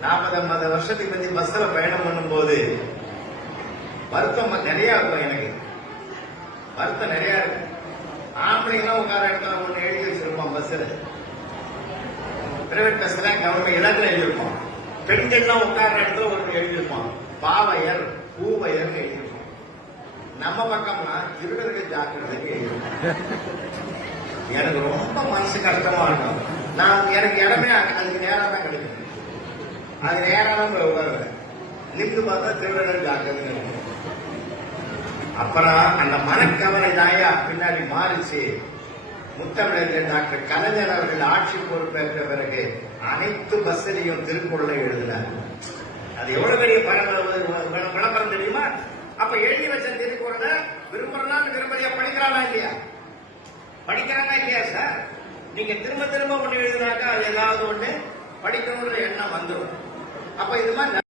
நாற்பது ஐம்பது வருஷத்துக்கு முந்தி பஸ்ல பயணம் பண்ணும்போது வருத்தம் நிறைய இருக்கும் எனக்கு. வருத்தம் நிறைய இருக்கும் ஆம்பளைங்களாம் உட்கார இடத்துல ஒண்ணு எழுதி வச்சிருப்போம் பஸ்ல. பிரைவேட் பஸ்ல கவர்மெண்ட் இடத்துல எழுதியிருப்போம். பெண்கள்லாம் உட்கார இடத்துல ஒன்று எழுதியிருப்போம். பாவையர் பூவையர்னு எழுதியிருப்போம். நம்ம பக்கம்னா திருடர்கள் ஜாக்கிரதைக்கு எழுதியிருப்போம். எனக்கு ரொம்ப மனசு கஷ்டமா இருக்கும். நான் எனக்கு இடமே அதுக்கு நேரம் அது நேரம் நின்று பார்த்தா திருடர்கள் ஜாக்கிரதை அப்புறம் அந்த மனக்கவலை தாயா பின்னாடி மாறிச்சு. முத்தமிழர்கள் டாக்டர் கலைஞர் அவர்கள் ஆட்சி பொறுப்பேற்ற பிறகு அனைத்து பஸ்ஸிலையும் திருக்குறளை எழுதினார். அது எவ்வளவு பெரிய பரவ- விளம்பரம் தெரியுமா? அப்ப எழுதி வச்ச திருக்குறளை விரும்புறான்னு விரும்பலையா படிக்கிறானா இல்லையா? படிக்கிறாங்க இல்லையா சார் நீங்க திரும்ப திரும்ப ஒண்ணு எழுதினாக்கா அது ஏதாவது ஒண்ணு படிக்கணும்ன்ற எண்ணம் வந்துடும் அப்ப இது மாதிரி